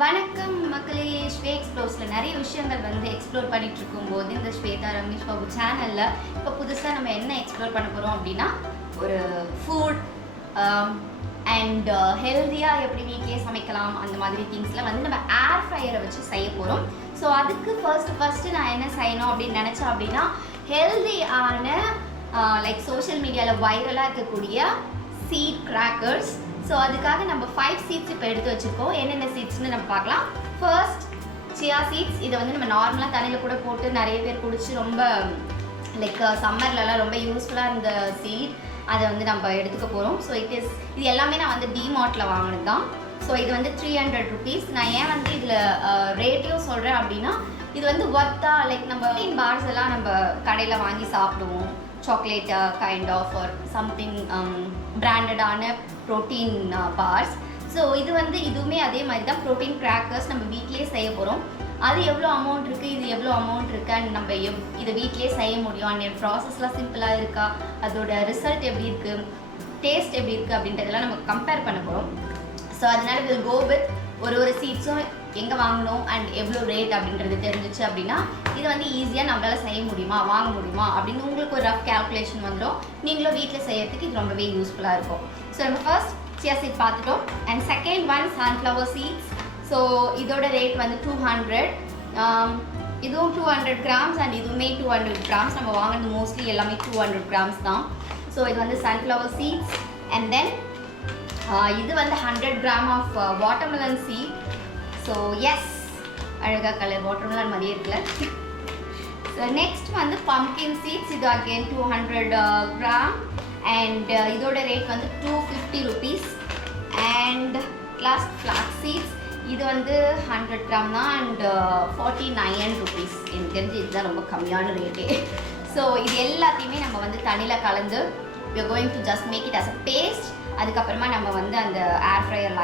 Vanakkam Makkaley Sweaexplores நிறைய விஷயங்கள் வந்து எக்ஸ்ப்ளோர் பண்ணிட்டு இருக்கும்போது இந்த ஸ்வேதா ரமேஷ் பாபு சேனல்ல இப்போ புதுசா நம்ம என்ன எக்ஸ்ப்ளோர் பண்ண போறோம் அப்படின்னா ஒரு ஃபுட் அண்ட் ஹெல்தியா எப்படி வீட்லயே சமைக்கலாம் அந்த மாதிரி திங்ஸ்லாம் வந்து நம்ம ஏர் ஃப்ரையரை வச்சு செய்ய போறோம். ஸோ அதுக்கு ஃபர்ஸ்ட் நான் என்ன செய்யணும் அப்படின்னு நினைச்சேன் அப்படின்னா ஹெல்தியான லைக் சோஷியல் மீடியாவில் வைரலாக இருக்கக்கூடிய சீட் கிராக்கர்ஸ். ஸோ அதுக்காக நம்ம 5 சீட்ஸ் இப்போ எடுத்து வச்சுருக்கோம். என்னென்ன சீட்ஸ்னு நம்ம பார்க்கலாம். First chia seeds. இதை வந்து நம்ம நார்மலாக தண்ணியில் கூட போட்டு நிறைய பேர் குடிச்சு ரொம்ப லைக் சம்மர்லலாம் ரொம்ப யூஸ்ஃபுல்லாக இருந்த சீட். அதை வந்து நம்ம எடுத்துக்க போகிறோம். ஸோ இது எல்லாமே நான் வந்து டிமார்ட்டில் வாங்கினது தான். ஸோ இது வந்து 300 rupees. நான் ஏன் வந்து இதில் ரேட்டையும் சொல்கிறேன் அப்படின்னா இது வந்து ஒர்த்தா லைக் நம்ம பார்ஸ் எல்லாம் நம்ம கடையில் வாங்கி சாப்பிடுவோம். Chocolate kind of or something பிராண்டடான ப்ரோட்டீன் பார்ஸ். ஸோ இது வந்து இதுவுமே அதே மாதிரி தான் ப்ரோட்டீன் கிராக்கர்ஸ் நம்ம வீட்லேயே செய்ய போகிறோம். அது எவ்வளோ அமௌண்ட் இருக்குது, இது எவ்வளோ அமௌண்ட் இருக்குது, அண்ட் நம்ம இதை வீட்லேயே செய்ய முடியும், அண்ட் ப்ராசஸ்லாம் சிம்பிளாக இருக்கா, அதோட ரிசல்ட் எப்படி இருக்குது, டேஸ்ட் எப்படி இருக்குது அப்படின்றதெல்லாம் நம்ம கம்பேர் பண்ண போகிறோம். ஸோ அதனால வில் கோ வித் ஒரு சீட்ஸும் எங்கே வாங்கணும் அண்ட் எவ்வளோ ரேட் அப்படின்றது தெரிஞ்சிச்சு அப்படின்னா இது வந்து ஈஸியாக நம்மளால் செய்ய முடியுமா வாங்க முடியுமா அப்படின்னு உங்களுக்கு ஒரு ரஃப் கேல்குலேஷன் வந்துடும். நீங்களும் வீட்டில் செய்யறதுக்கு இது ரொம்பவே யூஸ்ஃபுல்லாக இருக்கும். ஸோ நம்ம ஃபர்ஸ்ட் சியா சீட் பார்த்துட்டோம். And second one sunflower seeds. So இதோட ரேட் வந்து 200. இதுவும் 200 grams அண்ட் இதுவுமே 200 grams. நம்ம வாங்கினது மோஸ்ட்லி எல்லாமே 200 grams தான். ஸோ இது வந்து சன்ஃப்ளவர் சீட்ஸ். அண்ட் தென் இது வந்து 100 gram of watermelon seed. So yes, அழகாக கலர் வாட்டர்மெலன் மாதிரியே இருக்குல்ல. ஸோ நெக்ஸ்ட் வந்து பம்கின் சீட்ஸ். இது அகெயின் 200 gram அண்ட் இதோட ரேட் வந்து 250 rupees. And last flax seeds. இது வந்து 100 gram தான் அண்ட் 49 rupees. எனக்கு தெரிஞ்சு இதுதான் ரொம்ப கம்மியான ரேட்டே. ஸோ இது எல்லாத்தையுமே நம்ம வந்து தண்ணியில் கலந்து we are going to just make it as a paste. அதுக்கப்புறமா நம்ம வந்து அந்த ஏர் ஃப்ரையர்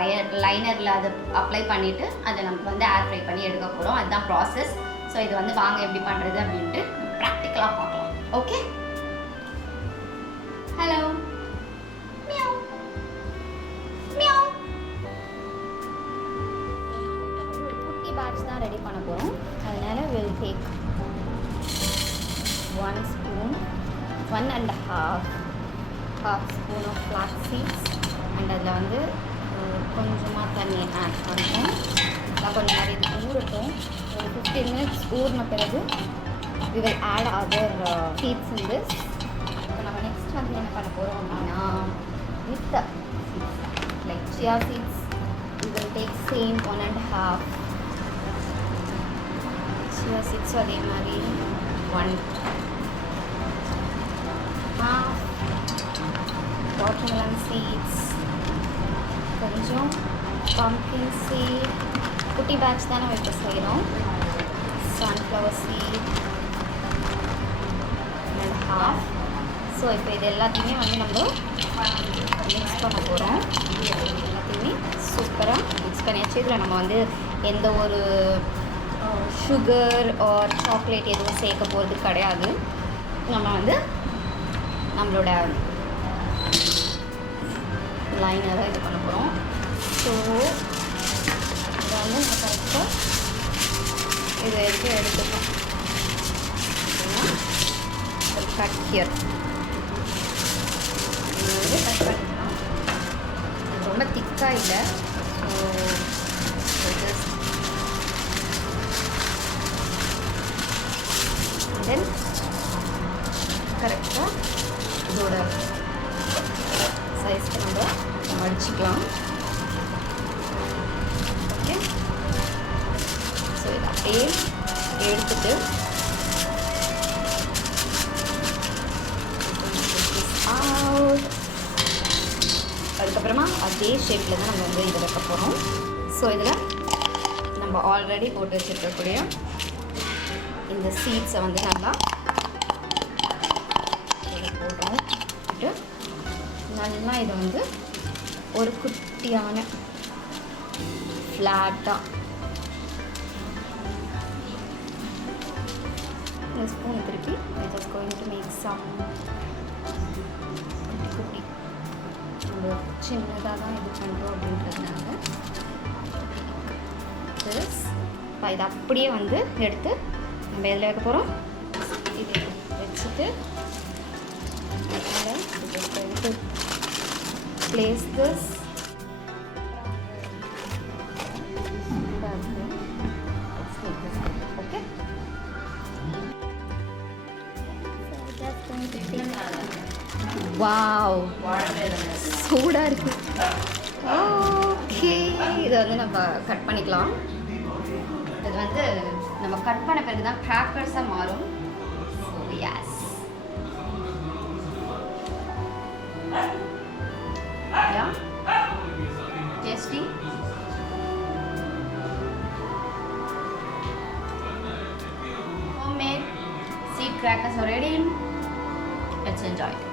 லைனரில் அதை அப்ளை பண்ணிவிட்டு அதை நம்ம வந்து ஏர் ஃப்ரை பண்ணி எடுக்க போகிறோம். அதுதான் ப்ராசஸ். ஸோ இது வந்து வாங்க எப்படி பண்ணுறது அப்படின்ட்டு ப்ராக்டிக்கலாக பார்க்கலாம். Okay, hello meow meow. குட்டி பேட்ச் தான் ரெடி பண்ண போகிறோம். அதனால will take 1 spoon, 1.5 spoon of flax seeds and அதில் வந்து கொஞ்சமாக தண்ணி ஆட் பண்ணுறோம். நான் கொஞ்சம் மாதிரி இது ஊறட்டும். ஒரு 15 minutes ஊறின பிறகு we will add other seeds in this. இப்போ நம்ம நெக்ஸ்ட் வந்து என்ன பண்ண போகிறோம் அப்படின்னா with the like chia seeds we will take same 1.5 chia seeds. அதே மாதிரி 1.5 watermelon seeds, கொஞ்சம் pumpkin seed, குட்டி பேட்ச் தான் நம்ம இப்போ செய்கிறோம். sunflower seed and half. So இப்போ இது எல்லாத்தையுமே வந்து நம்ம மிக்ஸ் பண்ண போகிறோம். எல்லாத்தையுமே சூப்பராக மிக்ஸ் பண்ணியாச்சு. இதில் நம்ம வந்து எந்த ஒரு சுகர் ஆர் சாக்லேட் எதுவும் சேர்க்க போகிறது கிடையாது. நம்ம வந்து நம்மளோட லைனராக இது பண்ண போகிறோம். ஸோ இதை வந்து நம்ம கரெக்டாக இதை எடுத்துக்கலாம் அப்படின்னா கட் ஹியர் வந்து கட் பண்ணிக்கலாம். இது ரொம்ப திக்காக இல்லை. ஸோ தென் கரெக்டாக இதோட சைஸ்க்கு நம்ம மடிச்சுக்கலாம். ஓகே, ஸோ இதை அப்படியே எடுத்துட்டு அதுக்கப்புறமா அதே ஷேப்பில் தான் நம்ம வந்து இதை வைக்க போகிறோம். ஸோ இதில் நம்ம ஆல்ரெடி போட்டு வச்சுருக்கக்கூடிய இந்த சீட்ஸை வந்து நல்லா போடுறோம். நல்லா இதை வந்து ஒரு குட்டியான ஃப்ளாட்டாக இந்த ஸ்பூன் திருப்பி I just going to make some குட்டி நம்ம சின்னதாக தான் இது பண்ணுறோம் அப்படின்றதுனால this. இப்போ இதை அப்படியே வந்து எடுத்து நம்ம எதில் வைக்க போகிறோம், இது வச்சுட்டு place this. Okay. Wow, சூடாக இருக்கு. ஓகே, இதை வந்து நம்ம கட் பண்ணிக்கலாம். இது வந்து நம்ம கட் பண்ண பிறகு தான் கிராக்கர்ஸாக மாறும். So S, yeah tasty. Homemade seed crackers are ready. Let's enjoy it.